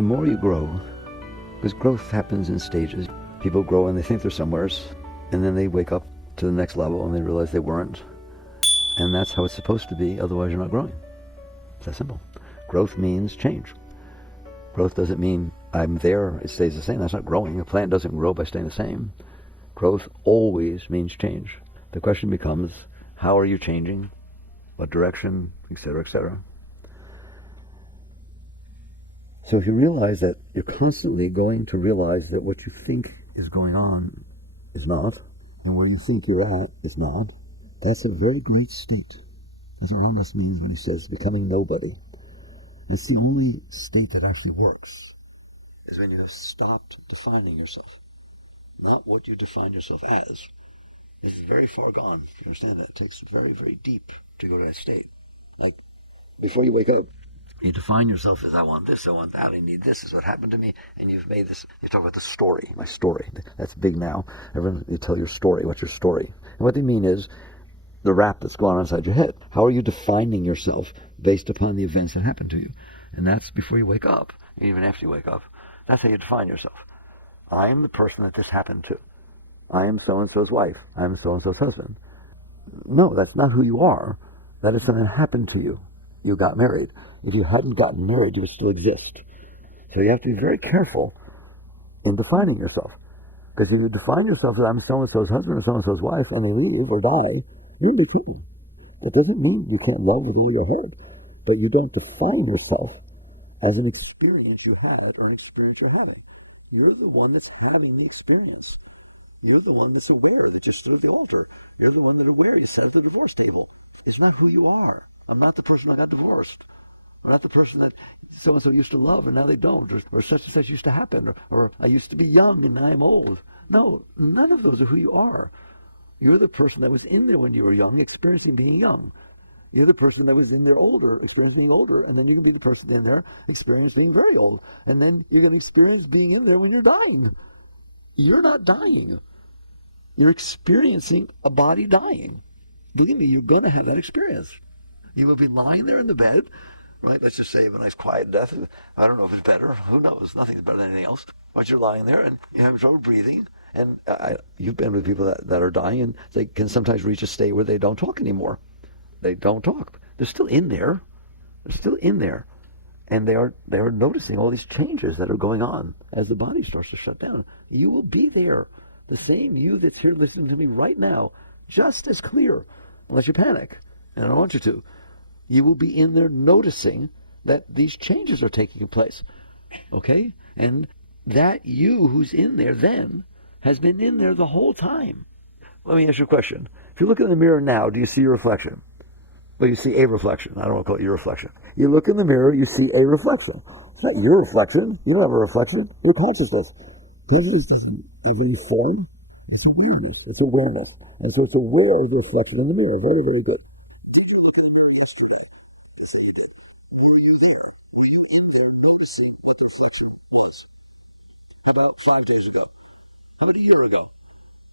the more you grow, because growth happens in stages. People grow and they think they're somewheres, and then they wake up to the next level and they realize they weren't. And that's how it's supposed to be, otherwise you're not growing. It's that simple. Growth means change. Growth doesn't mean I'm there, it stays the same. That's not growing. A plant doesn't grow by staying the same. Growth always means change. The question becomes, how are you changing? What direction, etc., etc. So if you realize that you're constantly going to realize that what you think is going on is not, and where you think you're at is not, that's a very great state. That's what Ramdas means when he says becoming nobody. It's the only state that actually works, is when you have stopped defining yourself. Not what you define yourself as. It's very far gone. You understand that? It takes very, very deep to go to that state. Like, before you wake up, you define yourself as I want this, I want that, I need this is what happened to me, and you've made this. You talk about the story, my story. That's big now. Everyone, you tell your story. What's your story? And what they mean is the rap that's going on inside your head. How are you defining yourself based upon the events that happened to you? And that's before you wake up, even after you wake up. That's how you define yourself. I am the person that this happened to. I am so-and-so's wife. I am so-and-so's husband. No, that's not who you are. That is something that happened to you. You got married. If you hadn't gotten married, you would still exist. So you have to be very careful in defining yourself. Because if you define yourself that I'm so-and-so's husband or so-and-so's wife, and they leave or die, you're in big trouble. That doesn't mean you can't love with all your heart. But you don't define yourself as an experience you had or an experience you're having. You're the one that's having the experience. You're the one that's aware that you stood at the altar. You're the one that's aware you sat at the divorce table. It's not who you are. I'm not the person I got divorced. I'm not the person that so-and-so used to love and now they don't. Or such and such used to happen. Or I used to be young and now I'm old. No, none of those are who you are. You're the person that was in there when you were young, experiencing being young. You're the person that was in there older, experiencing being older, and then you can be the person in there experiencing being very old. And then you're going to experience being in there when you're dying. You're not dying. You're experiencing a body dying. Believe me, you're going to have that experience. You will be lying there in the bed, right? Let's just say a nice quiet death. I don't know if it's better. Who knows? Nothing's better than anything else. But you're lying there and you have trouble breathing. And you've been with people that are dying, and they can sometimes reach a state where they don't talk anymore. They don't talk. They're still in there. They're still in there. And they are noticing all these changes that are going on as the body starts to shut down. You will be there. The same you that's here listening to me right now, just as clear, unless you panic, and I don't want you to. You will be in there noticing that these changes are taking place. Okay? And that you who's in there then has been in there the whole time. Let me ask you a question. If you look in the mirror now, do you see your reflection? Well, you see a reflection. I don't want to call it your reflection. You look in the mirror, you see a reflection. It's not your reflection. You don't have a reflection. Your consciousness. Consciousness doesn't have any form. It's awareness. It's awareness. And so it's aware of the reflection in the mirror. Very, very good. Were you there? Were you in there noticing what the reflection was? How about 5 days ago? How about a year ago?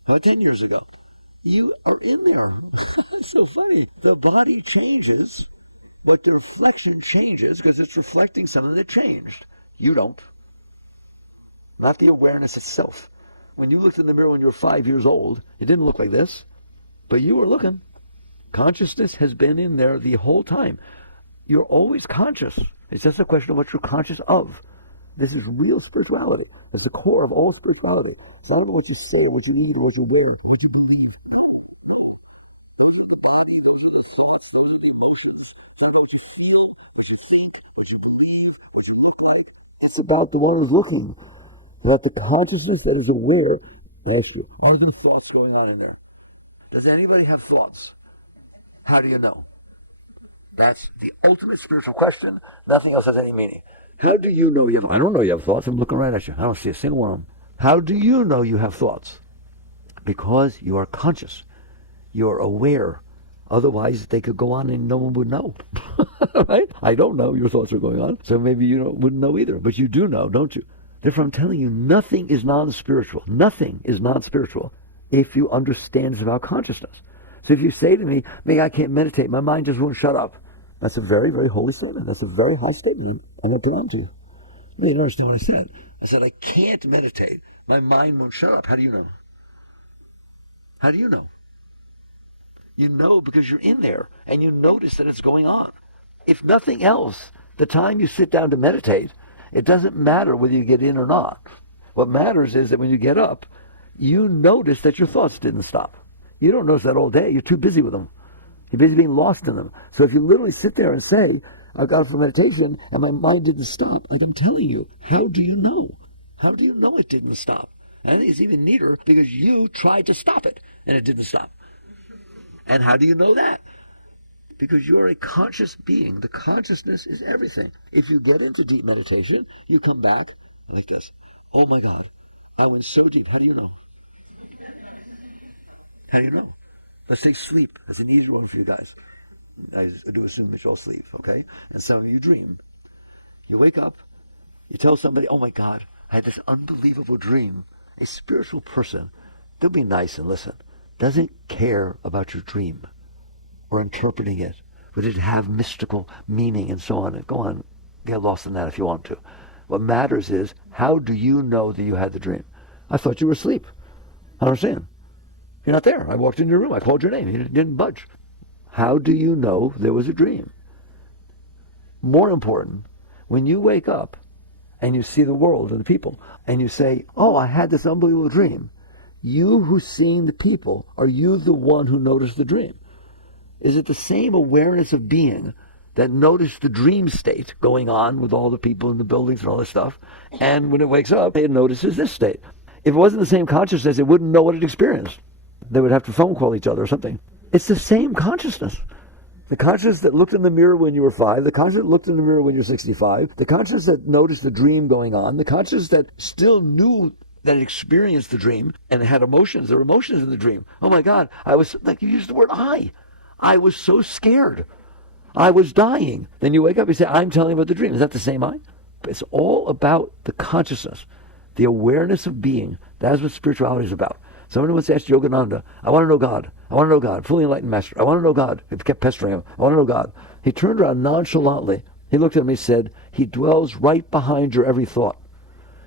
How about 10 years ago? You are in there. It's so funny. The body changes, but the reflection changes because it's reflecting something that changed. You don't. Not the awareness itself. When you looked in the mirror when you were 5 years old, it didn't look like this, but you were looking. Consciousness has been in there the whole time. You're always conscious. It's just a question of what you're conscious of. This is real spirituality. It's the core of all spirituality. It's not about what you say, or what you eat, or what you wear, or what you believe. Those are the emotions. What you feel, what you think, what you believe, what you look like. It's about the one who's looking. About the consciousness that is aware. I ask you, are there thoughts going on in there? Does anybody have thoughts? How do you know? That's the ultimate spiritual question. Nothing else has any meaning. How do you know you have? I don't know you have thoughts. I'm looking right at you. I don't see a single one of them. How do you know you have thoughts? Because you are conscious. You are aware. Otherwise, they could go on and no one would know. Right? I don't know your thoughts are going on, so maybe you wouldn't know either. But you do know, don't you? Therefore, I'm telling you, nothing is non-spiritual. Nothing is non-spiritual if you understand it's about consciousness. So if you say to me, I can't meditate, my mind just won't shut up. That's a very, very holy statement. That's a very high statement. I'm going to put on to you. No, you don't understand what I said. I said, I can't meditate. My mind won't shut up. How do you know? How do you know? You know because you're in there and you notice that it's going on. If nothing else, the time you sit down to meditate, it doesn't matter whether you get in or not. What matters is that when you get up, you notice that your thoughts didn't stop. You don't notice that all day. You're too busy with them. You're busy being lost in them. So if you literally sit there and say, I've got it for meditation and my mind didn't stop, like I'm telling you, how do you know? How do you know it didn't stop? And I think it's even neater because you tried to stop it and it didn't stop. And how do you know that? Because you're a conscious being. The consciousness is everything. If you get into deep meditation, you come back like this. Oh my God, I went so deep. How do you know? How do you know? Let's take sleep. That's an easy one for you guys. I do assume that you all sleep, okay? And some of you dream. You wake up, you tell somebody, oh my God, I had this unbelievable dream. A spiritual person, they'll be nice and listen, doesn't care about your dream or interpreting it. Would it have mystical meaning and so on? And go on, get lost in that if you want to. What matters is, how do you know that you had the dream? I thought you were asleep. I don't understand. You're not there. I walked into your room. I called your name. You didn't budge. How do you know there was a dream? More important, when you wake up and you see the world and the people, and you say, oh, I had this unbelievable dream, you who's seeing the people, are you the one who noticed the dream? Is it the same awareness of being that noticed the dream state going on with all the people in the buildings and all this stuff, and when it wakes up, it notices this state? If it wasn't the same consciousness, it wouldn't know what it experienced. They would have to phone call each other or something. It's the same consciousness. The consciousness that looked in the mirror when you were 5, the consciousness that looked in the mirror when you're 65, the consciousness that noticed the dream going on, the consciousness that still knew that it experienced the dream and had emotions. There were emotions in the dream. Oh my God, I was, like you used the word I was so scared. I was dying. Then you wake up and say, I'm telling you about the dream. Is that the same I? It's all about the consciousness, the awareness of being. That's what spirituality is about. Somebody once asked Yogananda, I want to know God. I want to know God. Fully enlightened master. I want to know God. He kept pestering him. I want to know God. He turned around nonchalantly. He looked at him and he said, he dwells right behind your every thought.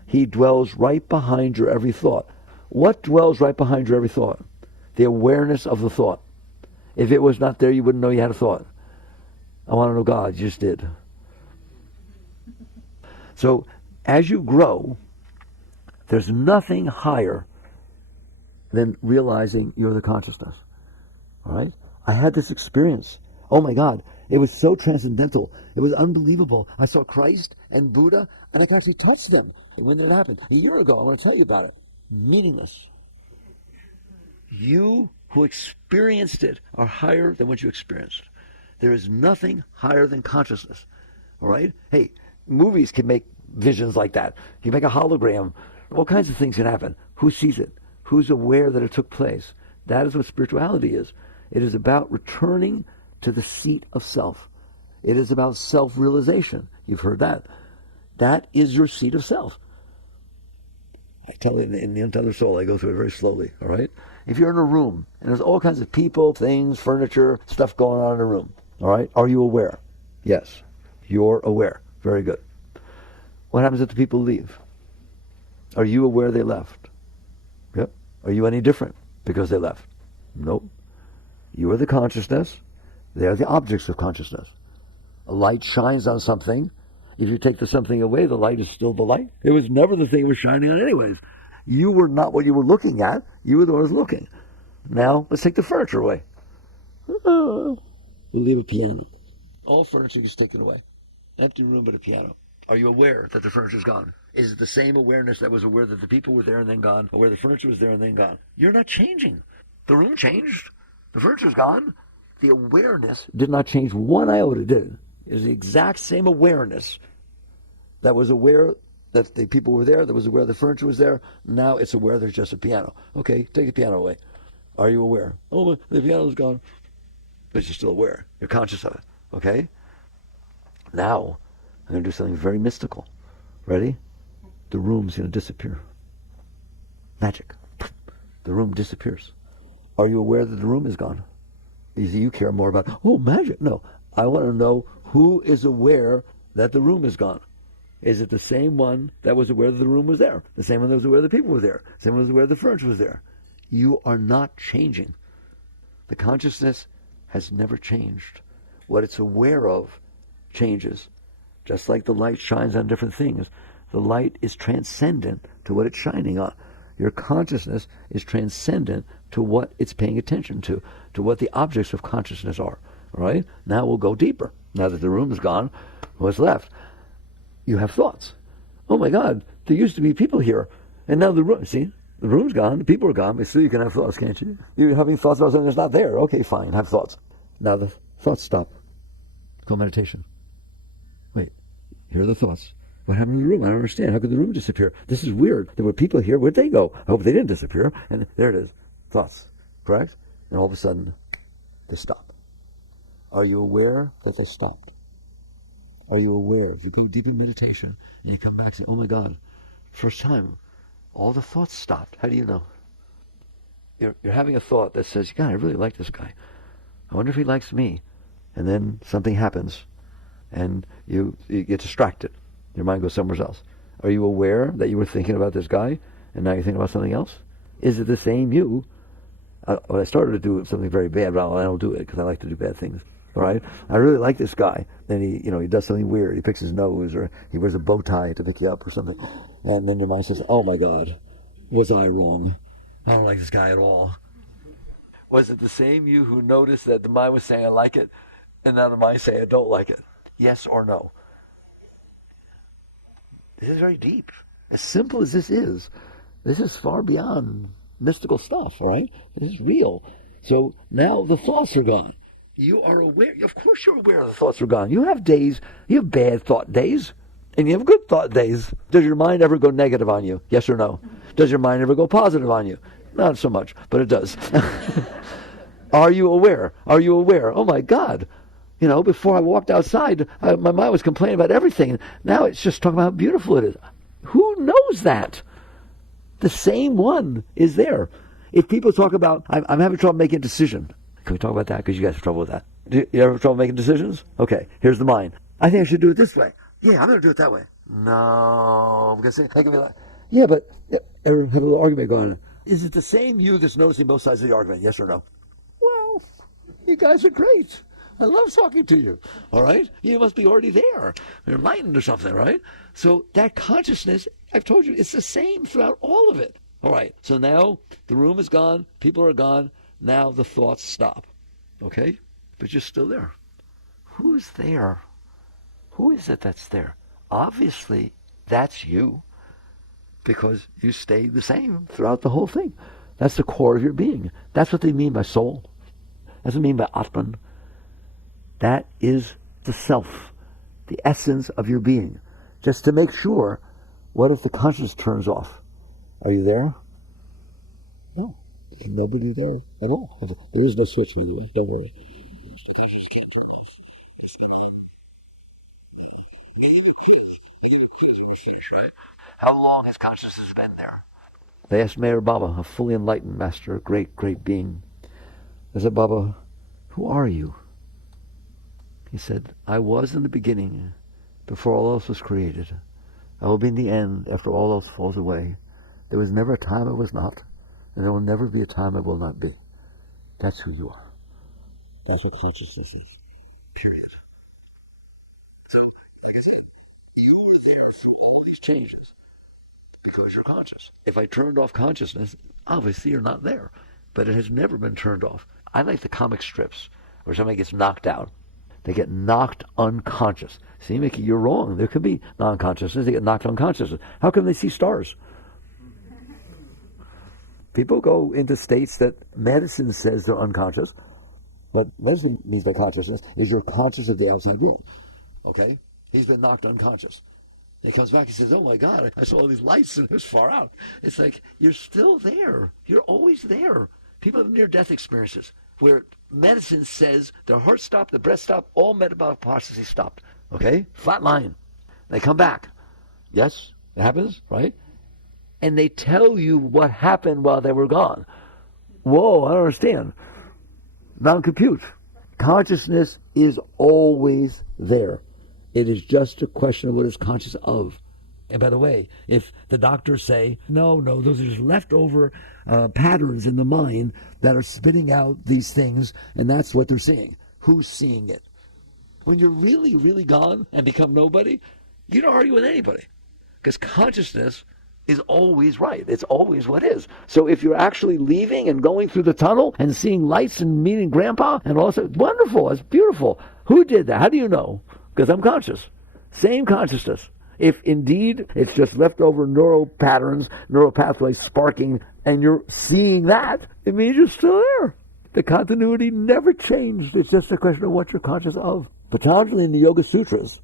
He dwells right behind your every thought. What dwells right behind your every thought? The awareness of the thought. If it was not there, you wouldn't know you had a thought. I want to know God. You just did. So as you grow, there's nothing higher than realizing you're the consciousness. All right? I had this experience. Oh my God. It was so transcendental. It was unbelievable. I saw Christ and Buddha, and I could actually touch them when it happened. A year ago, I want to tell you about it. Meaningless. You who experienced it are higher than what you experienced. There is nothing higher than consciousness. All right? Hey, movies can make visions like that. You make a hologram. All kinds of things can happen. Who sees it? Who's aware that it took place? That is what spirituality is. It is about returning to the seat of self. It is about self-realization. You've heard that. That is your seat of self. I tell you, in the Untethered Soul, I go through it very slowly, all right? If you're in a room, and there's all kinds of people, things, furniture, stuff going on in a room, all right? Are you aware? Yes. You're aware. Very good. What happens if the people leave? Are you aware they left? Yep. Are you any different because they left? Nope. You are the consciousness. They are the objects of consciousness. A light shines on something. If you take the something away, the light is still the light. It was never the thing it was shining on anyways. You were not what you were looking at. You were the one who was looking. Now, let's take the furniture away. We'll leave a piano. All furniture gets taken away. Empty room but a piano. Are you aware that the furniture's gone? Is it the same awareness that was aware that the people were there and then gone, aware the furniture was there and then gone? You're not changing. The room changed. The furniture's gone. The awareness did not change one iota, did it? It is the exact same awareness that was aware that the people were there, that was aware the furniture was there. Now it's aware there's just a piano. Okay, take the piano away. Are you aware? Oh, the piano's gone. But you're still aware. You're conscious of it. Okay? Now, I'm going to do something very mystical. Ready? The room's going to disappear. Magic. The room disappears. Are you aware that the room is gone? You care more about, oh, magic. No, I want to know who is aware that the room is gone. Is it the same one that was aware that the room was there? The same one that was aware the people were there? The same one that was aware the furniture was there? You are not changing. The consciousness has never changed. What it's aware of changes. Just like the light shines on different things. The light is transcendent to what it's shining on. Your consciousness is transcendent to what it's paying attention to what the objects of consciousness are. All right? Now we'll go deeper. Now that the room is gone, what's left? You have thoughts. Oh my God, there used to be people here. And now the room's gone, the people are gone, but still you can have thoughts, can't you? You're having thoughts about something that's not there. Okay, fine, have thoughts. Now the thoughts stop. Call meditation. Wait, here are the thoughts. What happened to the room? I don't understand. How could the room disappear? This is weird. There were people here. Where'd they go? I hope they didn't disappear. And there it is. Thoughts. Correct? And all of a sudden, they stop. Are you aware that they stopped? Are you aware? If you go deep in meditation and you come back and say, oh my God, first time, all the thoughts stopped. How do you know? You're having a thought that says, God, I really like this guy. I wonder if he likes me. And then something happens and you get distracted. Your mind goes somewhere else. Are you aware that you were thinking about this guy and now you're thinking about something else? Is it the same you? When I started to do something very bad, but I don't do it because I like to do bad things. All right? I really like this guy. Then he does something weird. He picks his nose or he wears a bow tie to pick you up or something. And then your mind says, oh my God, was I wrong? I don't like this guy at all. Was it the same you who noticed that the mind was saying I like it and now the mind saying I don't like it? Yes or no? This is very deep. As simple as this is far beyond mystical stuff, all right? This is real. So now the thoughts are gone. You are aware. Of course you're aware the thoughts are gone. You have days, you have bad thought days, and you have good thought days. Does your mind ever go negative on you? Yes or no? Does your mind ever go positive on you? Not so much, but it does. Are you aware? Are you aware? Oh my God. Before I walked outside, my mind was complaining about everything. Now it's just talking about how beautiful it is. Who knows that? The same one is there. If people talk about, I'm having trouble making a decision. Can we talk about that? Because you guys have trouble with that. Do you ever have trouble making decisions? Okay, here's the mind. I think I should do it this way. Yeah, I'm going to do it that way. No, because they can be like, yeah, but ever have a little argument going on. Is it the same you that's noticing both sides of the argument? Yes or no? Well, you guys are great. I love talking to you, all right? You must be already there. You're enlightened or something, right? So that consciousness, I've told you, it's the same throughout all of it. All right, so now the room is gone, people are gone, now the thoughts stop, okay? But you're still there. Who's there? Who is it that's there? Obviously, that's you, because you stayed the same throughout the whole thing. That's the core of your being. That's what they mean by soul. That's what they mean by Atman. That is the self, the essence of your being. Just to make sure, what if the consciousness turns off? Are you there? No. There's nobody there at all. There is no switch, by the way. Don't worry. The consciousness can't turn off. I give a quiz when we finish, right? How long has consciousness been there? They asked Meher Baba, a fully enlightened master, a great, great being. They said, Baba, who are you? He said, I was in the beginning, before all else was created. I will be in the end, after all else falls away. There was never a time I was not, and there will never be a time I will not be. That's who you are. That's what consciousness is. Period. So, like I said, you were there through all these changes because you're conscious. If I turned off consciousness, obviously you're not there. But it has never been turned off. I like the comic strips where somebody gets knocked out. They get knocked unconscious. See, Mickey, you're wrong. There could be non-consciousness. They get knocked unconscious. How come they see stars? People go into states that medicine says they're unconscious. What medicine means by consciousness is you're conscious of the outside world. Okay? He's been knocked unconscious. He comes back and says, oh my God, I saw all these lights and it was far out. It's like, you're still there. You're always there. People have near-death experiences where medicine says their heart stopped, the breath stopped, all metabolic processes stopped. Okay? Flat line. They come back. Yes, it happens, right? And they tell you what happened while they were gone. Whoa, I don't understand. Non-compute. Consciousness is always there. It is just a question of what it's conscious of. And by the way, if the doctors say, no, those are just leftover patterns in the mind that are spitting out these things, and that's what they're seeing. Who's seeing it? When you're really, really gone and become nobody, you don't argue with anybody. Because consciousness is always right. It's always what is. So if you're actually leaving and going through the tunnel and seeing lights and meeting Grandpa, and also, wonderful, it's beautiful. Who did that? How do you know? Because I'm conscious. Same consciousness. If indeed it's just leftover neural patterns, neural pathways sparking, and you're seeing that, it means you're still there. The continuity never changed. It's just a question of what you're conscious of. Patanjali in the Yoga Sutras,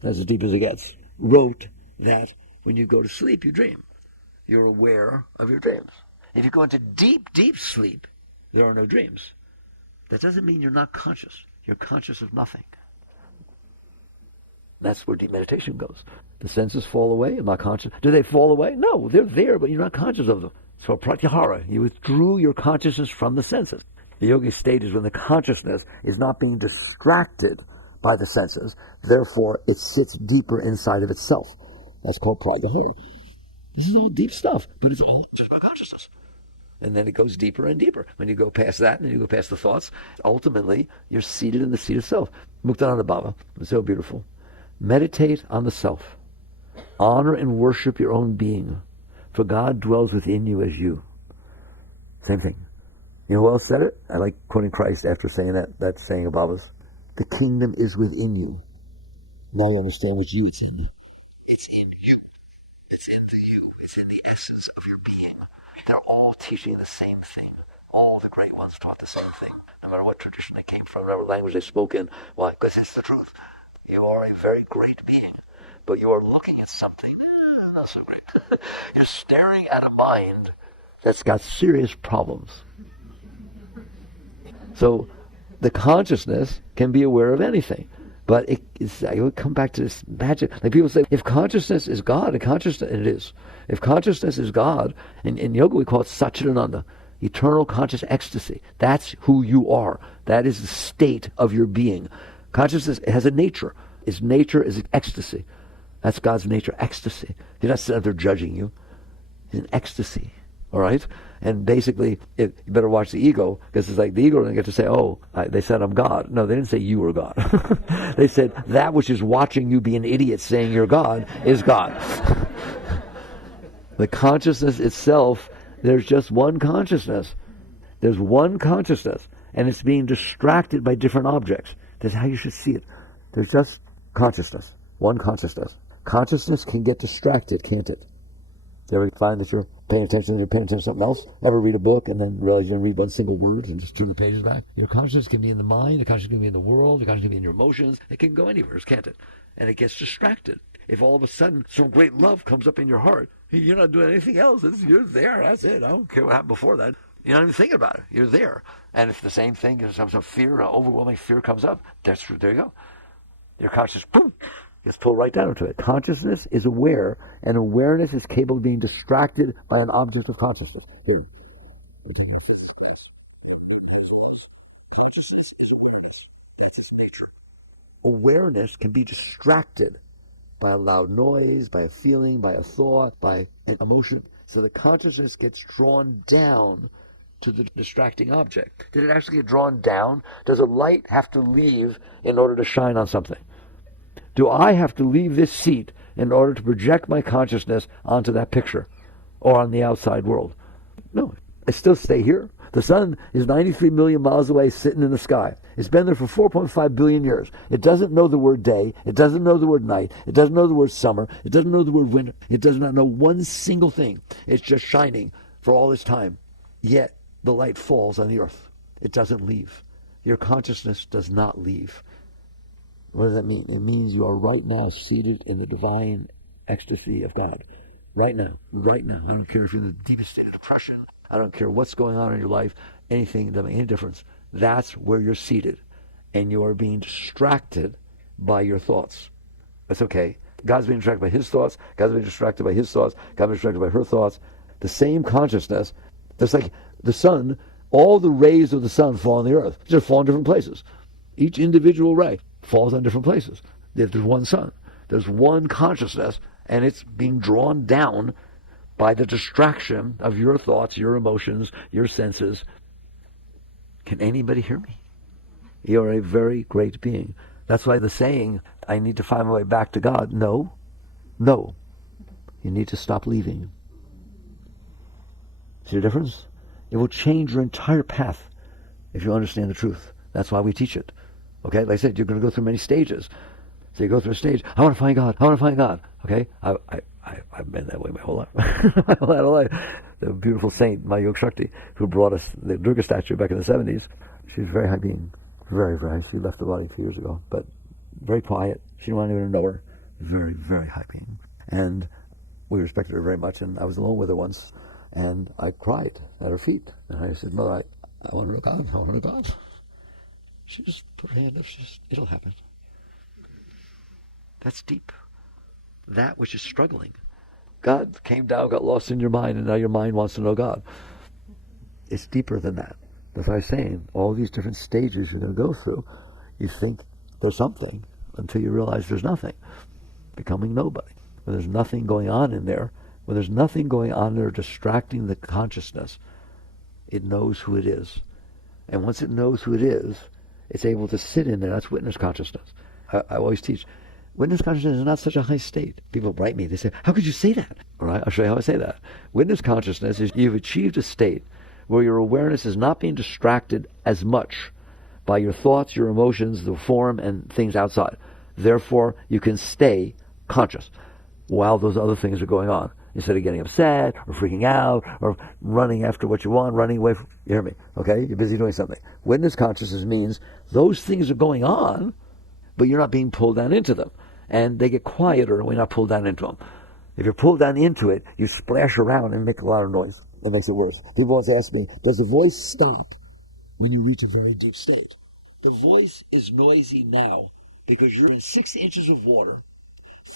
that's as deep as it gets, wrote that when you go to sleep, you dream. You're aware of your dreams. If you go into deep, deep sleep, there are no dreams. That doesn't mean you're not conscious. You're conscious of nothing. That's where deep meditation goes. The senses fall away. I'm not conscious. Do they fall away? No, they're there, but you're not conscious of them. So pratyahara, you withdrew your consciousness from the senses. The yogic state is when the consciousness is not being distracted by the senses. Therefore, it sits deeper inside of itself. That's called pratyahara. This is all deep stuff, but it's all about consciousness. And then it goes deeper and deeper. When you go past that and you go past the thoughts, ultimately, you're seated in the seat of self. Muktananda Bhava, it's so beautiful. Meditate on the self. Honor and worship your own being, for God dwells within you as you. Same thing. You know who else said it? I like quoting Christ after saying that saying of Baba's. The kingdom is within you. Now you understand which you it's in. It's in you. It's in the you. It's in the essence of your being. They're all teaching the same thing. All the great ones taught the same thing. No matter what tradition they came from, whatever language they spoke in. Why? Because it's the truth. You are a very great being, but you are looking at something not so great. You're staring at a mind that's got serious problems. So the consciousness can be aware of anything, but I would come back to this magic. Like people say, if consciousness is God, and consciousness, and it is. If consciousness is God, in yoga we call it Satchidananda, eternal conscious ecstasy. That's who you are. That is the state of your being. Consciousness has a nature. Its nature is ecstasy. That's God's nature, ecstasy. He's not sitting there judging you. He's in ecstasy. All right? And basically, you better watch the ego, because it's like the ego doesn't get to say, they said I'm God. No, they didn't say you were God. They said that which is watching you be an idiot saying you're God is God. The consciousness itself, there's just one consciousness. There's one consciousness, and it's being distracted by different objects. That's how you should see it. There's just consciousness, one consciousness. Consciousness can get distracted, can't it? You ever find that you're paying attention and you're paying attention to something else? Ever read a book and then realize you didn't read one single word and just turn the pages back? Your consciousness can be in the mind, the consciousness can be in the world, the consciousness can be in your emotions. It can go anywhere, can't it? And it gets distracted. If all of a sudden some great love comes up in your heart, you're not doing anything else. You're there, that's it. I don't care what happened before that. You're not even thinking about it. You're there. And if the same thing, if some fear, overwhelming fear comes up, there you go. Your consciousness, boom, gets pulled right down into it. Consciousness is aware, and awareness is capable of being distracted by an object of consciousness. Awareness can be distracted by a loud noise, by a feeling, by a thought, by an emotion. So the consciousness gets drawn down to the distracting object. Did it actually get drawn down? Does a light have to leave in order to shine on something? Do I have to leave this seat in order to project my consciousness onto that picture or on the outside world? No, I still stay here. The sun is 93 million miles away sitting in the sky. It's been there for 4.5 billion years. It doesn't know the word day. It doesn't know the word night. It doesn't know the word summer. It doesn't know the word winter. It does not know one single thing. It's just shining for all this time. Yet the light falls on the earth. It doesn't leave. Your consciousness does not leave. What does that mean? It means you are right now seated in the divine ecstasy of God. Right now. Right now. I don't care if you're in the deepest state of depression. I don't care what's going on in your life. Anything, doesn't make any difference. That's where you're seated. And you are being distracted by your thoughts. That's okay. God's being distracted by his thoughts. God's being distracted by his thoughts. God's being distracted by her thoughts. The same consciousness. Just like the sun, all the rays of the sun fall on the earth. They just fall in different places. Each individual ray falls on different places. If there's one sun, there's one consciousness, and it's being drawn down by the distraction of your thoughts, your emotions, your senses. Can anybody hear me? You're a very great being. That's why the saying, I need to find my way back to God. No. You need to stop leaving. See the difference? It will change your entire path if you understand the truth. That's why we teach it. Okay? Like I said, you're going to go through many stages. So you go through a stage, I want to find God. Okay? I've been that way my whole life. my whole life. The beautiful saint, Ma Yog Shakti, who brought us the Durga statue back in the 70s, she was a very high being. Very, very high. She left the body a few years ago, but very quiet. She didn't want anyone to know her. Very, very high being. And we respected her very much, and I was alone with her once, and I cried at her feet. And I said, Mother, I want to know God. I want to know God. She just put her hand up. It'll happen. That's deep. That which is struggling. God came down, got lost in your mind, and now your mind wants to know God. It's deeper than that. As I was saying, all these different stages you're going to go through, you think there's something until you realize there's nothing. Becoming nobody. When there's nothing going on in there, when there's nothing going on there distracting the consciousness, it knows who it is. And once it knows who it is, it's able to sit in there. That's witness consciousness. I always teach, witness consciousness is not such a high state. People write me, they say, how could you say that? All right, I'll show you how I say that. Witness consciousness is you've achieved a state where your awareness is not being distracted as much by your thoughts, your emotions, the form, and things outside. Therefore, you can stay conscious while those other things are going on, instead of getting upset or freaking out or running after what you want, running away from, you hear me, okay? You're busy doing something. Witness consciousness means those things are going on, but you're not being pulled down into them. And they get quieter when you're not pulled down into them. If you're pulled down into it, you splash around and make a lot of noise. That makes it worse. People always ask me, does the voice stop when you reach a very deep state? The voice is noisy now because you're in 6 inches of water,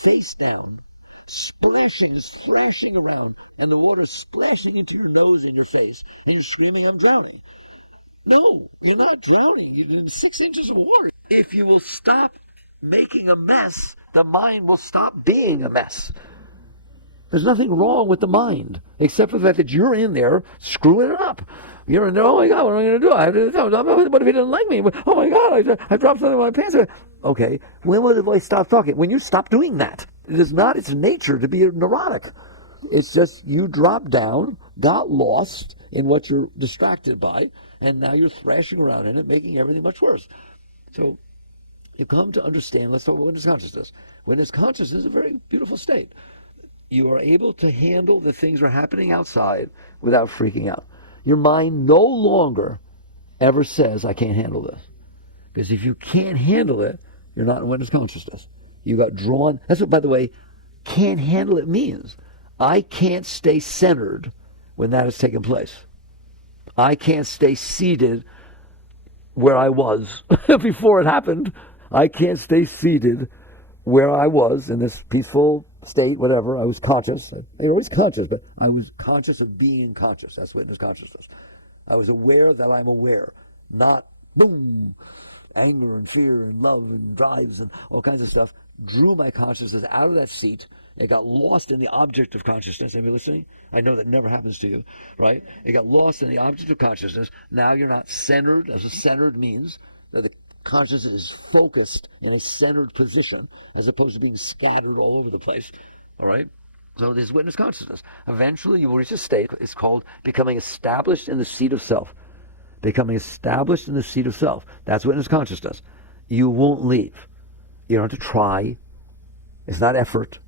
face down, splashing, thrashing around, and the water splashing into your nose and your face, and you're screaming, I'm drowning. No, you're not drowning. You're in 6 inches of water. If you will stop making a mess, the mind will stop being a mess. There's nothing wrong with the mind, except for the fact that you're in there screwing it up. You're in there, oh my God, what am I going to do? I have to do. What if he didn't like me? Oh my God, I dropped something in my pants. Okay, when will the voice stop talking? When you stop doing that. It is not its nature to be neurotic. It's just you dropped down, got lost in what you're distracted by, and now you're thrashing around in it, making everything much worse. So you come to understand, let's talk about witness consciousness. Witness consciousness is a very beautiful state. You are able to handle the things that are happening outside without freaking out. Your mind no longer ever says, I can't handle this. Because if you can't handle it, you're not in witness consciousness. You got drawn. That's what, by the way, can't handle it means. I can't stay centered when that has taken place. I can't stay seated where I was before it happened. I can't stay seated where I was in this peaceful state, whatever. I was conscious. You're always conscious, but I was conscious of being conscious. That's witness consciousness. I was aware that I'm aware, not boom, anger and fear and love and drives and all kinds of stuff drew my consciousness out of that seat. It got lost in the object of consciousness. Are you listening? I know that never happens to you, right? It got lost in the object of consciousness. Now you're not centered, as a centered means that the consciousness is focused in a centered position as opposed to being scattered all over the place, all right? So there's witness consciousness. Eventually you will reach a state, it's called becoming established in the seat of self. Becoming established in the seat of self. That's witness consciousness. You won't leave. You don't have to try. It's not effort.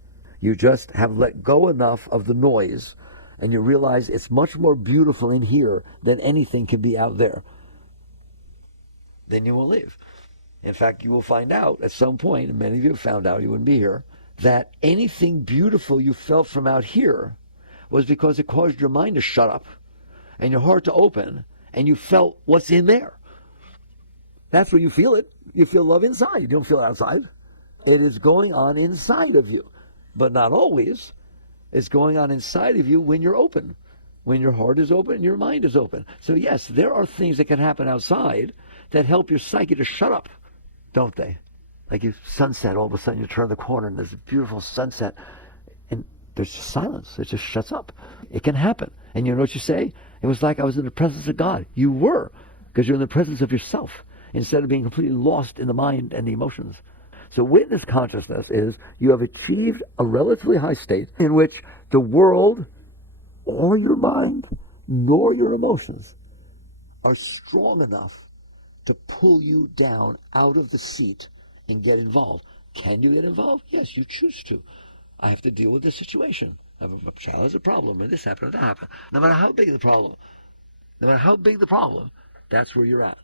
You just have let go enough of the noise and you realize it's much more beautiful in here than anything can be out there. Then you won't leave. In fact, you will find out at some point, and many of you have found out, you wouldn't be here, that anything beautiful you felt from out here was because it caused your mind to shut up and your heart to open and you felt what's in there. That's where you feel it. You feel love inside. You don't feel it outside. It is going on inside of you. But not always. It's going on inside of you when you're open. When your heart is open and your mind is open. So yes, there are things that can happen outside that help your psyche to shut up, don't they? Like you sunset, all of a sudden you turn the corner and there's a beautiful sunset and there's just silence. It just shuts up. It can happen. And you know what you say? It was like I was in the presence of God. You were, because you're in the presence of yourself instead of being completely lost in the mind and the emotions. So witness consciousness is you have achieved a relatively high state in which the world or your mind nor your emotions are strong enough to pull you down out of the seat and get involved. Can you get involved? Yes, you choose to. I have to deal with this situation. I have a child has a problem, and this happened, and that happened. No matter how big the problem, that's where you're at.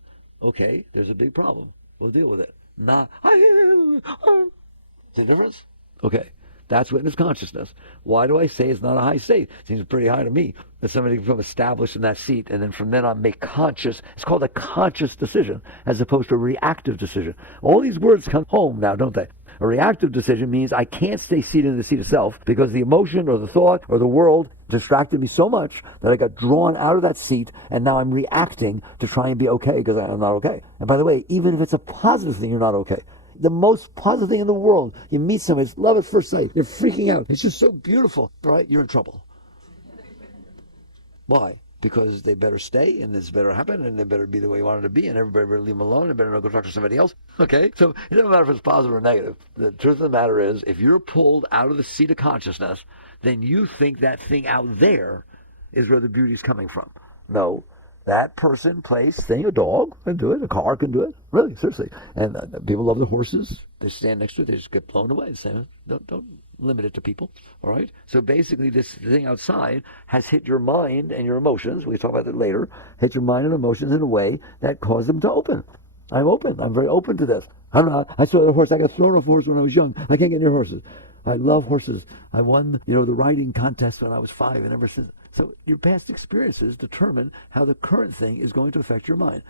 Okay, there's a big problem. We'll deal with it. Not, see the difference? Okay, that's witness consciousness. Why do I say it's not a high state? Seems pretty high to me that somebody can become established in that seat and then from then on make conscious. It's called a conscious decision as opposed to a reactive decision. All these words come home now, don't they? A reactive decision means I can't stay seated in the seat itself because the emotion or the thought or the world distracted me so much that I got drawn out of that seat and now I'm reacting to try and be okay because I'm not okay. And by the way, even if it's a positive thing, you're not okay. The most positive thing in the world, you meet somebody, it's love at first sight, they're freaking out. It's just so beautiful, right? You're in trouble. Why? Because they better stay and this better happen and they better be the way you wanted to be and everybody better leave them alone and better not go talk to somebody else. Okay? So it doesn't matter if it's positive or negative. The truth of the matter is if you're pulled out of the seat of consciousness, then you think that thing out there is where the beauty's coming from. No. That person, place, thing, a dog can do it, a car can do it. Really, seriously. And people love the horses. They stand next to it, they just get blown away. So don't limit it to people, all right? So basically this thing outside has hit your mind and your emotions, we'll talk about that later, hit your mind and emotions in a way that caused them to open. I'm open. I'm very open to this. I saw the horse. I got thrown off a horse when I was young. I can't get near horses. I love horses. I won, the riding contest when I was 5 and ever since. So your past experiences determine how the current thing is going to affect your mind.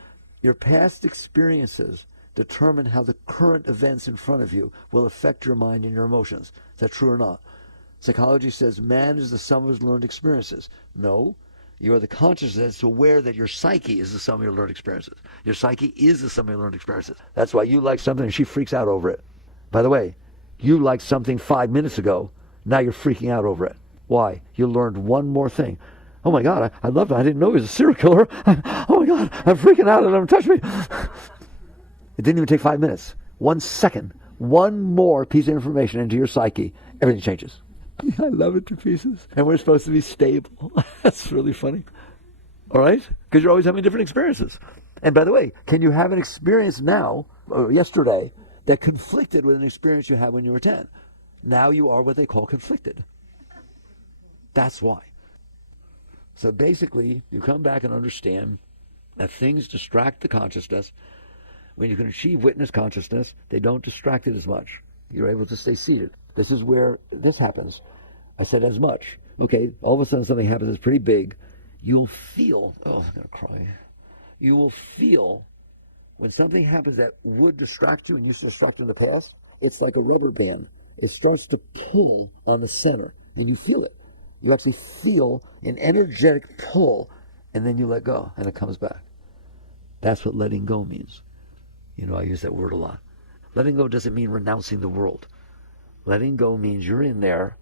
Your past experiences determine how the current events in front of you will affect your mind and your emotions. Is that true or not? Psychology says man is the sum of his learned experiences. No, you are the consciousness aware that your psyche is the sum of your learned experiences. Your psyche is the sum of your learned experiences. That's why you like something and she freaks out over it. By the way, you liked something 5 minutes ago, now you're freaking out over it. Why? You learned one more thing. Oh my God, I loved it. I didn't know he was a serial killer. Oh my God, I'm freaking out and don't touch me. It didn't even take 5 minutes. 1 second. One more piece of information into your psyche. Everything changes. I love it to pieces. And we're supposed to be stable. That's really funny. All right? Because you're always having different experiences. And by the way, can you have an experience now, or yesterday, that conflicted with an experience you had when you were 10? Now you are what they call conflicted. That's why. So basically, you come back and understand that things distract the consciousness. When you can achieve witness consciousness, they don't distract it as much. You're able to stay seated. This is where this happens. I said as much. Okay, all of a sudden something happens that's pretty big. You'll feel, I'm going to cry. You will feel when something happens that would distract you and used to distract you in the past, it's like a rubber band. It starts to pull on the center, and you feel it. You actually feel an energetic pull, and then you let go, and it comes back. That's what letting go means. I use that word a lot. Letting go doesn't mean renouncing the world. Letting go means you're in there,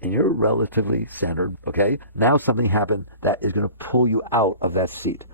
and you're relatively centered, okay? Now something happened that is going to pull you out of that seat.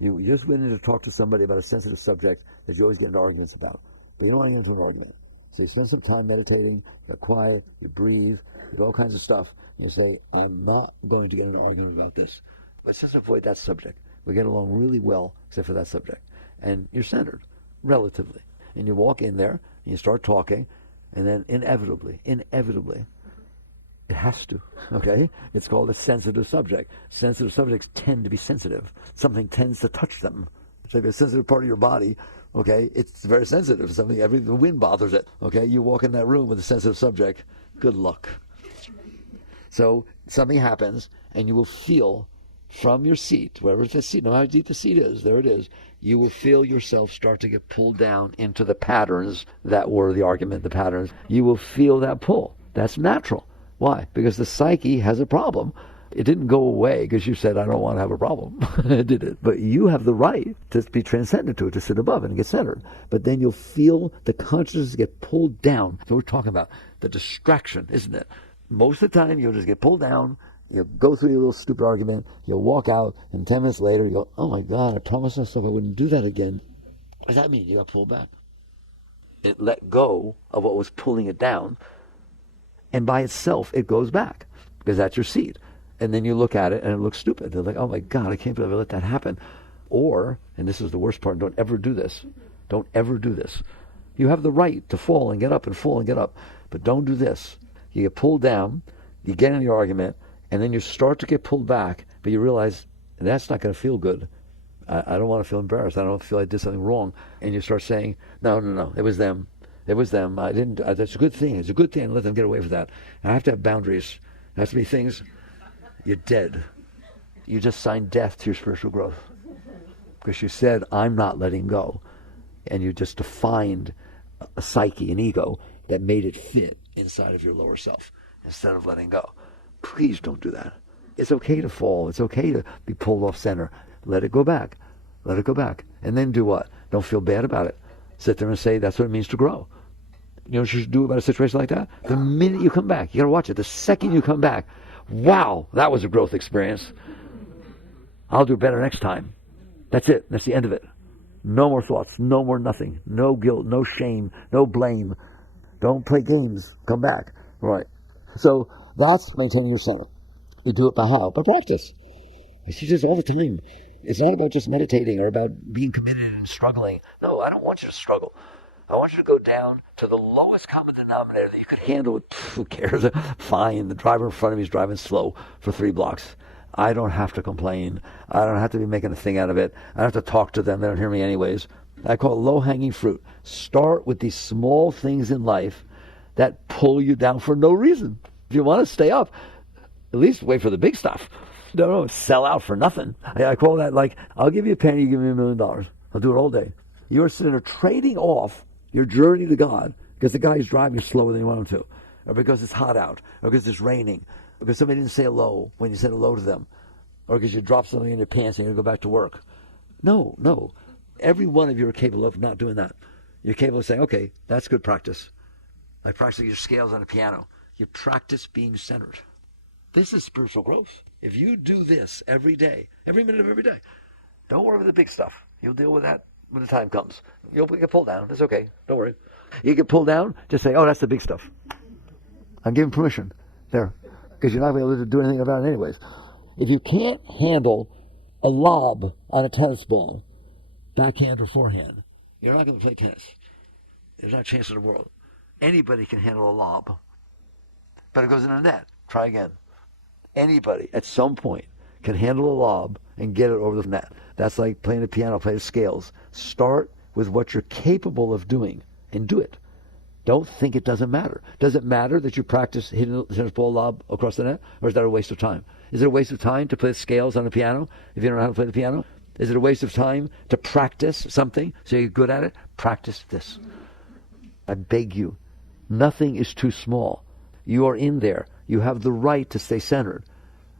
You just went in to talk to somebody about a sensitive subject that you always get into arguments about. But you don't want to get into an argument. So you spend some time meditating, you're quiet, you breathe, you do all kinds of stuff. And you say, I'm not going to get into an argument about this. Let's just avoid that subject. We get along really well, except for that subject. And you're centered, relatively. And you walk in there, and you start talking, and then inevitably, it has to, okay? It's called a sensitive subject. Sensitive subjects tend to be sensitive. Something tends to touch them. It's like a sensitive part of your body, okay? It's very sensitive. The wind bothers it, okay? You walk in that room with a sensitive subject, good luck. So something happens, and you will feel from your seat, wherever the seat, no matter how deep the seat is, there it is, you will feel yourself start to get pulled down into the patterns that were the argument, the patterns. You will feel that pull. That's natural. Why? Because the psyche has a problem. It didn't go away because you said, I don't want to have a problem. It did it. But you have the right to be transcendent to it, to sit above it and get centered. But then you'll feel the consciousness get pulled down. So we're talking about the distraction, isn't it? Most of the time, you'll just get pulled down. You'll go through your little stupid argument. You'll walk out, and 10 minutes later, you go, oh my God, I promised myself I wouldn't do that again. What does that mean? You got pulled back. It let go of what was pulling it down, and by itself, it goes back because that's your seed. And then you look at it and it looks stupid. They're like, oh my God, I can't believe I let that happen. Or, and this is the worst part, don't ever do this. Don't ever do this. You have the right to fall and get up and fall and get up. But don't do this. You get pulled down, you get in your argument, and then you start to get pulled back, but you realize that's not going to feel good. I don't want to feel embarrassed. I don't feel I did something wrong. And you start saying, no, it was them. It was them. I didn't. That's a good thing. It's a good thing. Let them get away with that. I have to have boundaries. There has to be things. You're dead. You just signed death to your spiritual growth because you said, I'm not letting go. And you just defined a psyche, an ego, that made it fit inside of your lower self instead of letting go. Please don't do that. It's okay to fall. It's okay to be pulled off center. Let it go back. Let it go back. And then do what? Don't feel bad about it. Sit there and say, that's what it means to grow. You know what you should do about a situation like that? The minute you come back, you got to watch it. The second you come back, wow, that was a growth experience. I'll do better next time. That's it. That's the end of it. No more thoughts. No more nothing. No guilt. No shame. No blame. Don't play games. Come back. All right. So that's maintaining your center. You do it by how? By practice. I see this all the time. It's not about just meditating or about being committed and struggling. No, I don't want you to struggle. I want you to go down to the lowest common denominator that you could handle. Who cares? Fine. The driver in front of me is driving slow for 3 blocks. I don't have to complain. I don't have to be making a thing out of it. I don't have to talk to them. They don't hear me anyways. I call it low-hanging fruit. Start with these small things in life that pull you down for no reason. If you want to stay up, at least wait for the big stuff. Don't sell out for nothing. I call that like, I'll give you a penny, you give me $1 million. I'll do it all day. You're sitting there trading off your journey to God because the guy's driving slower than you want him to, or because it's hot out, or because it's raining, or because somebody didn't say hello when you said hello to them, or because you dropped something in your pants and you got to go back to work. No. Every one of you are capable of not doing that. You're capable of saying, okay, that's good practice. Like practicing your scales on a piano. You practice being centered. This is spiritual growth. If you do this every day, every minute of every day, don't worry about the big stuff. You'll deal with that when the time comes. You'll get pulled down. It's okay. Don't worry. You get pulled down, just say, oh, that's the big stuff. I'm giving permission there because you're not going to be able to do anything about it anyways. If you can't handle a lob on a tennis ball, backhand or forehand, you're not going to play tennis. There's not a chance in the world. Anybody can handle a lob, but it goes in a net. Try again. Anybody at some point can handle a lob and get it over the net. That's like playing the piano, play the scales. Start with what you're capable of doing and do it. Don't think it doesn't matter. Does it matter that you practice hitting the tennis ball lob across the net, or is that a waste of time? Is it a waste of time to play the scales on the piano if you don't know how to play the piano? Is it a waste of time to practice something so you're good at it? Practice this. I beg you. Nothing is too small. You are in there. You have the right to stay centered.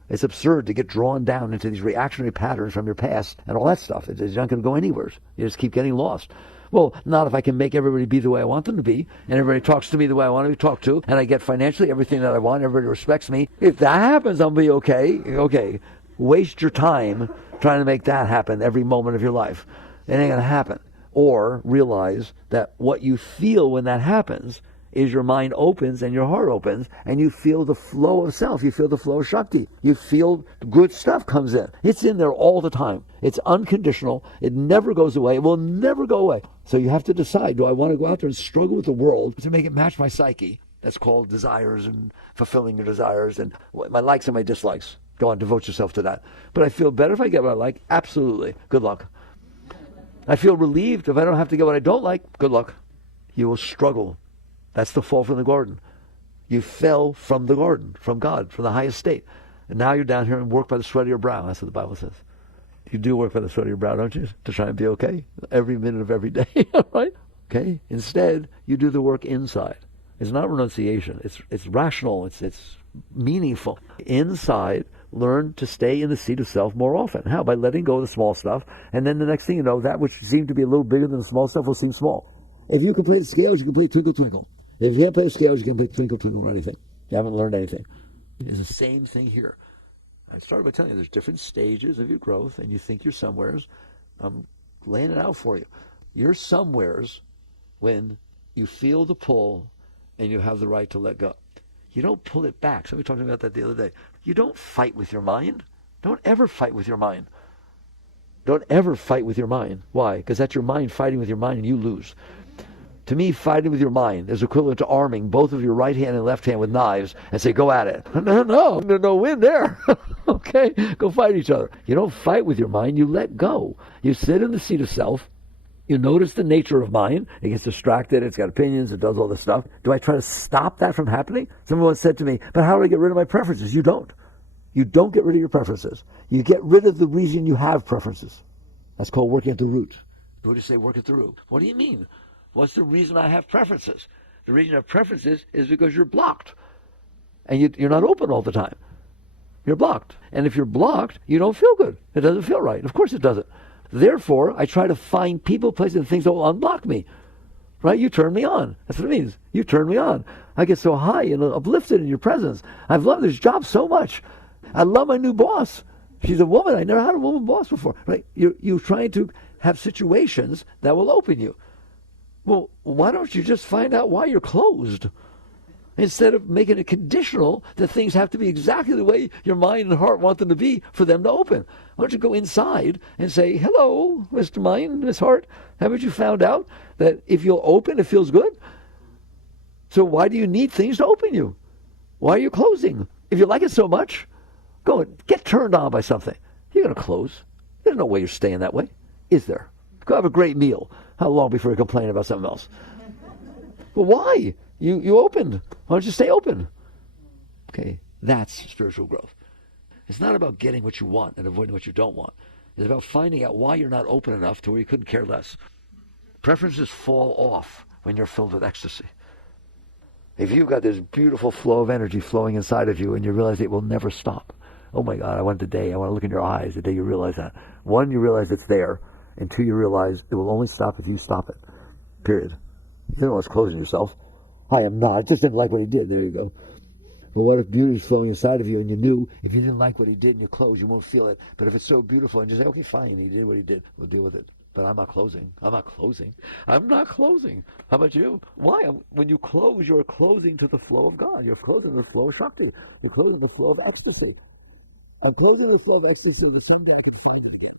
It's absurd to get drawn down into these reactionary patterns from your past and all that stuff. It's not going to go anywhere. You just keep getting lost. Well, not if I can make everybody be the way I want them to be, and everybody talks to me the way I want to be talked to, and I get financially everything that I want, everybody respects me. If that happens, I'll be okay. Okay. Waste your time trying to make that happen every moment of your life. It ain't going to happen. Or realize that what you feel when that happens is your mind opens and your heart opens and you feel the flow of self. You feel the flow of Shakti. You feel good stuff comes in. It's in there all the time. It's unconditional. It never goes away. It will never go away. So you have to decide, do I want to go out there and struggle with the world to make it match my psyche? That's called desires and fulfilling your desires and my likes and my dislikes. Go on, devote yourself to that. But I feel better if I get what I like. Absolutely. Good luck. I feel relieved if I don't have to get what I don't like. Good luck. You will struggle. That's the fall from the garden. You fell from the garden, from God, from the highest state. And now you're down here and work by the sweat of your brow. That's what the Bible says. You do work by the sweat of your brow, don't you? To try and be okay every minute of every day, right? Okay? Instead, you do the work inside. It's not renunciation. It's rational. It's meaningful. Inside, learn to stay in the seat of self more often. How? By letting go of the small stuff, and then the next thing you know, that which seemed to be a little bigger than the small stuff will seem small. If you can play the scales, you can play Twinkle Twinkle. If you can't play the scales, you can play Twinkle Twinkle or anything. You haven't learned anything. It's the same thing here. I started by telling you there's different stages of your growth, and you think you're somewheres. I'm laying it out for you. You're somewheres when you feel the pull and you have the right to let go. You don't pull it back. Somebody talked about that the other day. You don't fight with your mind. Don't ever fight with your mind. Don't ever fight with your mind. Why? Because that's your mind fighting with your mind and you lose. To me, fighting with your mind is equivalent to arming both of your right hand and left hand with knives and say, go at it. No win there. Okay? Go fight each other. You don't fight with your mind. You let go. You sit in the seat of self. You notice the nature of mind. It gets distracted. It's got opinions. It does all this stuff. Do I try to stop that from happening? Someone once said to me, but how do I get rid of my preferences? You don't. You don't get rid of your preferences. You get rid of the reason you have preferences. That's called working at the root. The Buddhists say work at the root. What do you mean? What's the reason I have preferences? The reason I have preferences is because you're blocked. And you're not open all the time. You're blocked. And if you're blocked, you don't feel good. It doesn't feel right. Of course it doesn't. Therefore, I try to find people, places, and things that will unblock me. Right? You turn me on. That's what it means. You turn me on. I get so high and uplifted in your presence. I've loved this job so much. I love my new boss. She's a woman. I never had a woman boss before. Right? You're trying to have situations that will open you. Well, why don't you just find out why you're closed? Instead of making it conditional that things have to be exactly the way your mind and heart want them to be for them to open. Why don't you go inside and say, hello, Mr. Mind, Miss Heart, haven't you found out that if you'll open, it feels good? So why do you need things to open you? Why are you closing? If you like it so much, go and get turned on by something. You're going to close. There's no way you're staying that way, is there? Go have a great meal. How long before you complain about something else? Well, why? You opened. Why don't you stay open? Okay, that's spiritual growth. It's not about getting what you want and avoiding what you don't want. It's about finding out why you're not open enough to where you couldn't care less. Preferences fall off when you're filled with ecstasy. If you've got this beautiful flow of energy flowing inside of you and you realize it will never stop. Oh my God, I want to look in your eyes the day you realize that. One, you realize it's there. And two, you realize it will only stop if you stop it. Period. You don't know what's closing yourself. I am not. I just didn't like what he did. There you go. But what if beauty is flowing inside of you and you knew if you didn't like what he did and you close, you won't feel it. But if it's so beautiful and you say, okay, fine, he did what he did. We'll deal with it. But I'm not closing. I'm not closing. I'm not closing. How about you? Why? When you close, you're closing to the flow of God. You're closing to the flow of Shakti. You're closing the flow of ecstasy. I'm closing the flow of ecstasy so that someday I can find it again.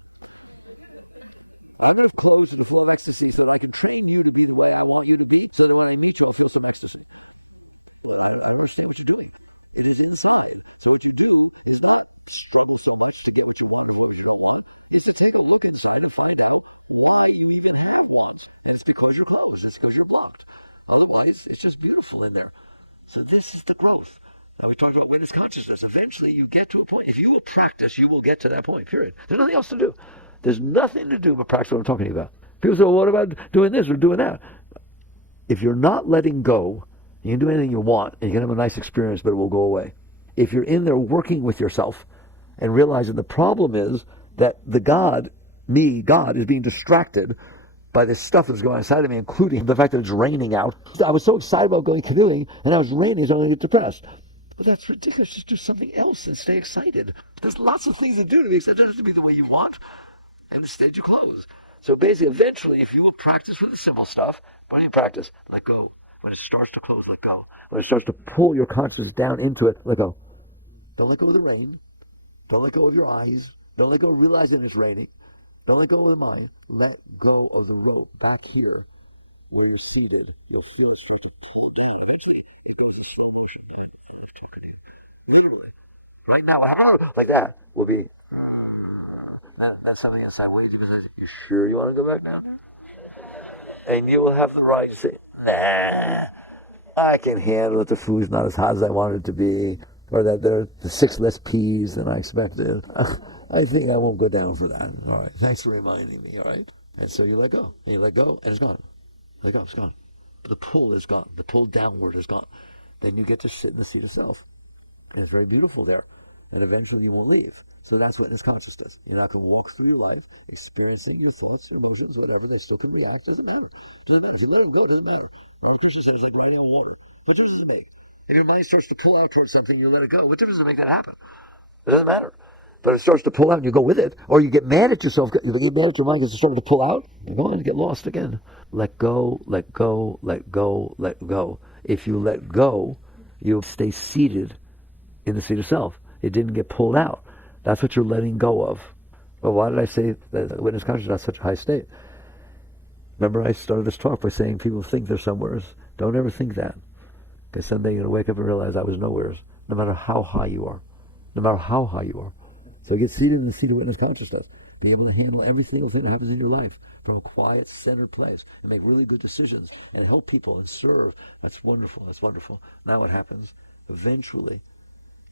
I'm going to close the flow of ecstasy so that I can train you to be the way I want you to be, so that when I meet you, I'll feel some ecstasy. Well, I understand what you're doing. It is inside. So what you do is not struggle so much to get what you want or what you don't want. It's to take a look inside and find out why you even have wants. And it's because you're closed. It's because you're blocked. Otherwise, it's just beautiful in there. So this is the growth. Now we talked about witness consciousness. Eventually you get to a point. If you will practice, you will get to that point, period. There's nothing else to do. There's nothing to do but practice what I'm talking about. People say, well, what about doing this or doing that? If you're not letting go, you can do anything you want, and you can have a nice experience, but it will go away. If you're in there working with yourself and realizing the problem is that the God, me, God, is being distracted by this stuff that's going on inside of me, including the fact that it's raining out. I was so excited about going canoeing, and now it's raining, so I'm going to get depressed. Well, that's ridiculous. Just do something else and stay excited. There's lots of things to do to be excited. It doesn't have to be the way you want. And instead you close. So basically, eventually, if you will practice with the simple stuff, when you practice, let go. When it starts to close, let go. When it starts to pull your consciousness down into it, let go. Don't let go of the rain. Don't let go of your eyes. Don't let go of realizing it's raining. Don't let go of the mind. Let go of the rope back here where you're seated. You'll feel it start to pull down. Eventually, it goes in slow motion. Literally. Right now, like that will be. That's something inside waiting because you sure you want to go back down there? And you will have the right to say, nah, I can handle it. The food's not as hot as I want it to be. Or that there are the 6 less peas than I expected. I think I won't go down for that. All right. Thanks for reminding me. All right. And so you let go. And you let go, and it's gone. Let go, it's gone. But the pull is gone. The pull downward is gone. Then you get to sit in the seat of self. And it's very beautiful there. and eventually you won't leave. So that's witness consciousness. You're not going to walk through your life experiencing your thoughts, your emotions, whatever. They still can react. Doesn't matter. Doesn't matter. If you let them go, it doesn't matter. Krishna says it's like riding on water. What difference does it make? If your mind starts to pull out towards something, you let it go. What difference does it make that happen? It doesn't matter. But it starts to pull out and you go with it, or you get mad at yourself, you get mad at your mind because it's starting to pull out, you're going to get lost again. Let go, let go, let go, let go. If you let go, you'll stay seated in the seat of self. It didn't get pulled out. That's what you're letting go of. Well, why did I say that witness consciousness is such a high state? Remember, I started this talk by saying people think they're somewheres. Don't ever think that. Because someday you're going to wake up and realize I was nowheres, no matter how high you are. No matter how high you are. So get seated in the seat of witness consciousness. Be able to handle every single thing that happens in your life from a quiet, centered place and make really good decisions and help people and serve. That's wonderful. That's wonderful. Now what happens? Eventually,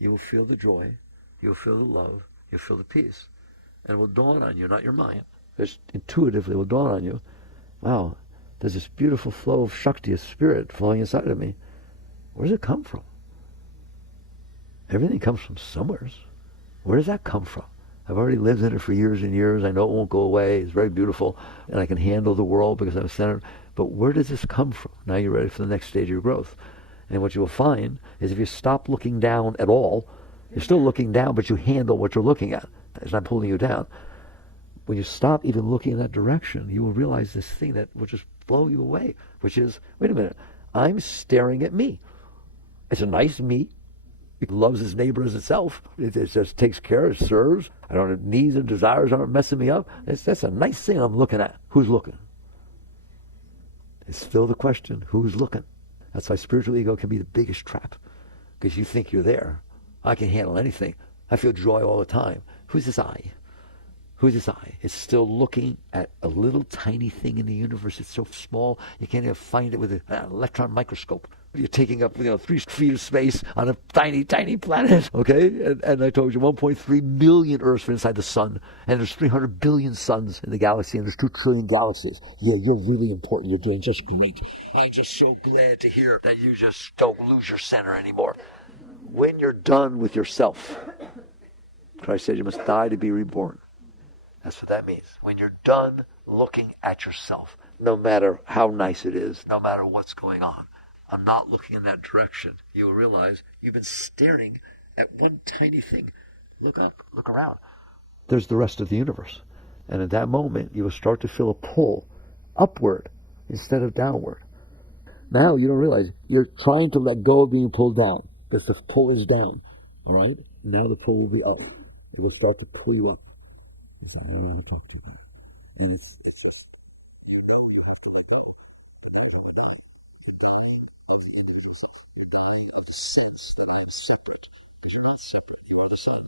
you will feel the joy, you'll feel the love, you'll feel the peace. And it will dawn on you, not your mind. Just intuitively will dawn on you, wow, there's this beautiful flow of Shakti, a spirit flowing inside of me. Where does it come from? Everything comes from somewhere. Where does that come from? I've already lived in it for years and years. I know it won't go away. It's very beautiful. And I can handle the world because I'm centered. But where does this come from? Now you're ready for the next stage of your growth. And what you will find is if you stop looking down at all, you're still looking down, but you handle what you're looking at. It's not pulling you down. When you stop even looking in that direction, you will realize this thing that will just blow you away, which is, wait a minute, I'm staring at me. It's a nice me. It loves its neighbor as itself. It just takes care, it serves. I don't have needs and desires aren't messing me up. That's a nice thing I'm looking at. Who's looking? It's still the question, who's looking? That's why spiritual ego can be the biggest trap. Because you think you're there. I can handle anything. I feel joy all the time. Who's this I? Who's this I? It's still looking at a little tiny thing in the universe. It's so small, you can't even find it with an electron microscope. You're taking up 3 feet of space on a tiny, tiny planet, okay? And I told you 1.3 million Earths are inside the sun, and there's 300 billion suns in the galaxy, and there's 2 trillion galaxies. Yeah, you're really important. You're doing just great. I'm just so glad to hear that you just don't lose your center anymore. When you're done with yourself, Christ said you must die to be reborn. That's what that means. When you're done looking at yourself, no matter how nice it is, no matter what's going on, I'm not looking in that direction. You will realize you've been staring at one tiny thing. Look up, look around. There's the rest of the universe. And at that moment, you will start to feel a pull upward instead of downward. Now you don't realize you're trying to let go of being pulled down. Because the pull is down. All right? Now the pull will be up. It will start to pull you up. It's like, oh, talk to me. And it's just, sense that I'm separate. Because you're not separate. You are the sun.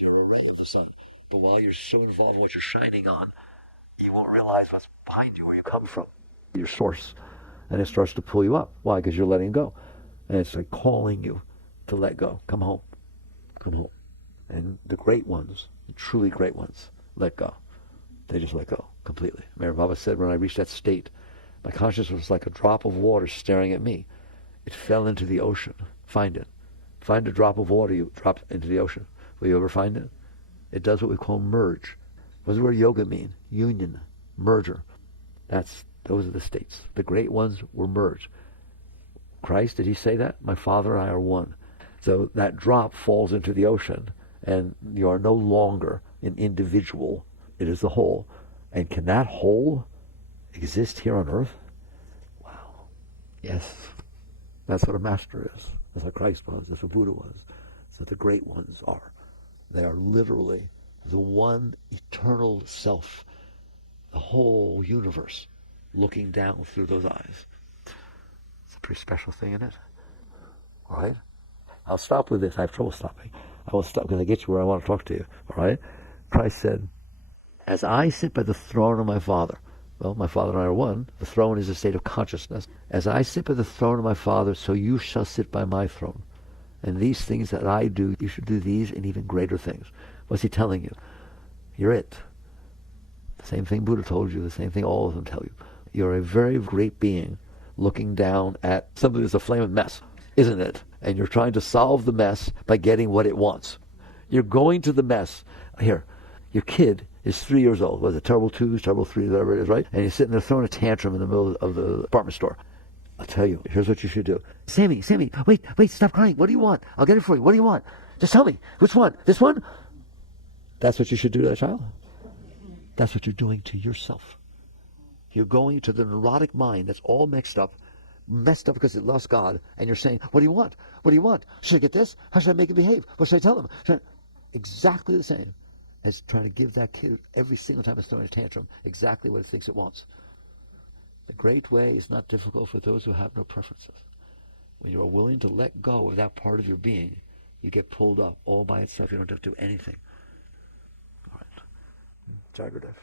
You're a ray of the sun. But while you're so involved in what you're shining on, you won't realize what's behind you, where you come from. Your source. And it starts to pull you up. Why? Because you're letting go. And it's like calling you to let go. Come home. Come home. And the great ones, the truly great ones, let go. They just let go completely. Mary Baba said, when I reached that state, my consciousness was like a drop of water staring at me. It fell into the ocean. Find it. Find a drop of water you drop into the ocean. Will you ever find it? It does what we call merge. What does the word yoga mean? Union. Merger. Those are the states. The great ones were merged. Christ, did he say that? My Father and I are one. So that drop falls into the ocean, and you are no longer an individual. It is the whole. And can that whole exist here on earth? Wow. Yes. That's what a master is. That's what Christ was. That's what Buddha was. That's what the great ones are. They are literally the one eternal self, the whole universe, looking down through those eyes. It's a pretty special thing, isn't it? All right? I'll stop with this. I have trouble stopping. I will stop because I get you where I want to talk to you. All right? Christ said, as I sit by the throne of my Father, well, my Father and I are one. The throne is a state of consciousness. As I sit by the throne of my Father, so you shall sit by my throne. And these things that I do, you should do these and even greater things. What's he telling you? You're it. The same thing Buddha told you, the same thing all of them tell you. You're a very great being looking down at something that's a flaming mess, isn't it? And you're trying to solve the mess by getting what it wants. You're going to the mess. Here, your kid is 3 years old. Was it terrible 2s, terrible 3s, whatever it is, right? And he's sitting there throwing a tantrum in the middle of the department store. I'll tell you, here's what you should do. Sammy, wait, stop crying. What do you want? I'll get it for you. What do you want? Just tell me. Which one? This one? That's what you should do to that child. That's what you're doing to yourself. You're going to the neurotic mind that's all messed up because it loves God, and you're saying, what do you want? What do you want? Should I get this? How should I make it behave? What should I tell them? Exactly the same as trying to give that kid every single time it's throwing a tantrum exactly what it thinks it wants. The great way is not difficult for those who have no preferences. When you are willing to let go of that part of your being, you get pulled up all by itself. You don't have to do anything. All right. Jagaradev.